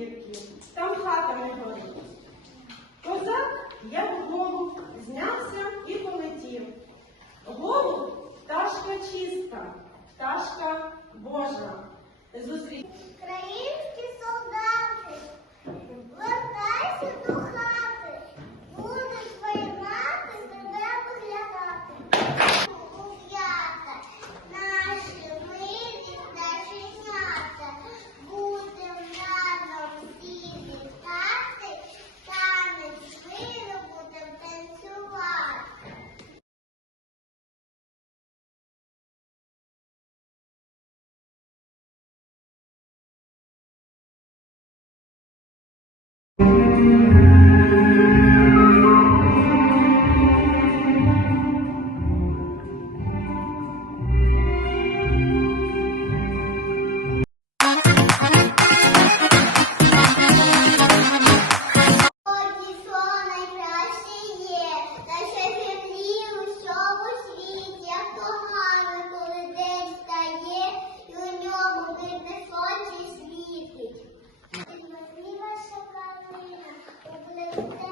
гірки, там хата не горить. Козак, як голуб, знявся і полетів. Голуб пташка чиста, пташка Божа. Зустріч. Країн Gracias.